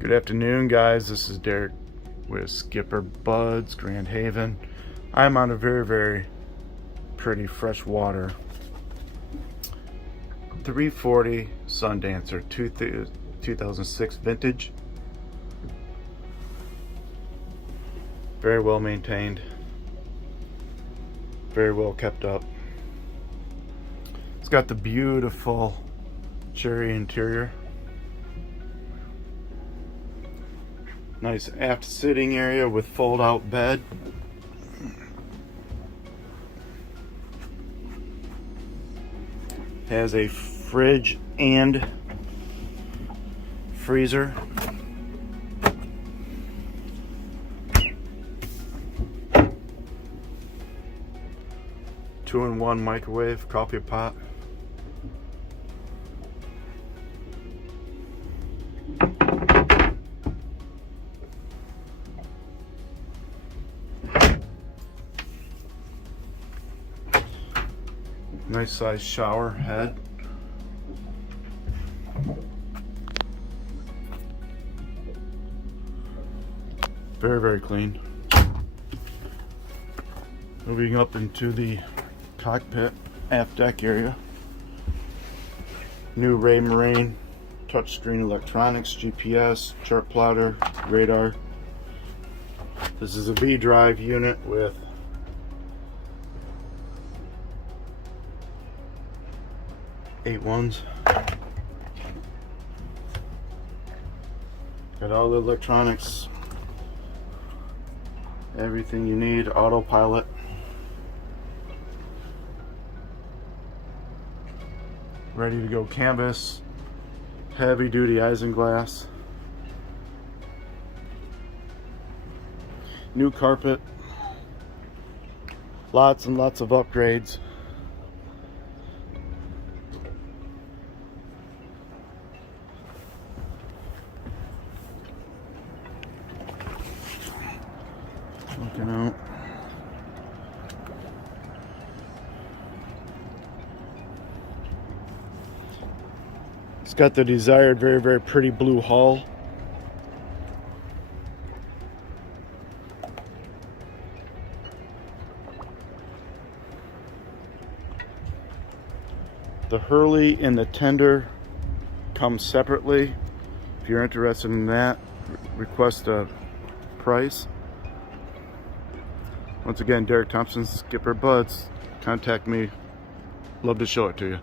Good afternoon, guys. This is Derek with SkipperBud's, Grand Haven. I'm on a very pretty fresh water 340 Sundancer 2006 vintage. Very well maintained, very well kept up. It's got the beautiful cherry interior. Nice aft sitting area with fold out bed. Has a fridge and freezer. Two-in-one microwave, coffee pot. Nice size shower head. Very clean. Moving up into the cockpit aft deck area. New Raymarine touchscreen electronics, GPS, chart plotter, radar. This is a V-drive unit with eight ones. Got all the electronics, everything you need. Autopilot. Ready to go canvas. Heavy duty isinglass. New carpet. Lots and lots of upgrades. Looking out. It's got the desired very pretty blue hull. The Hurley and the tender come separately. If you're interested in that, request a price. Once again, Derek Thompson, SkipperBud's. Contact me. Love to show it to you.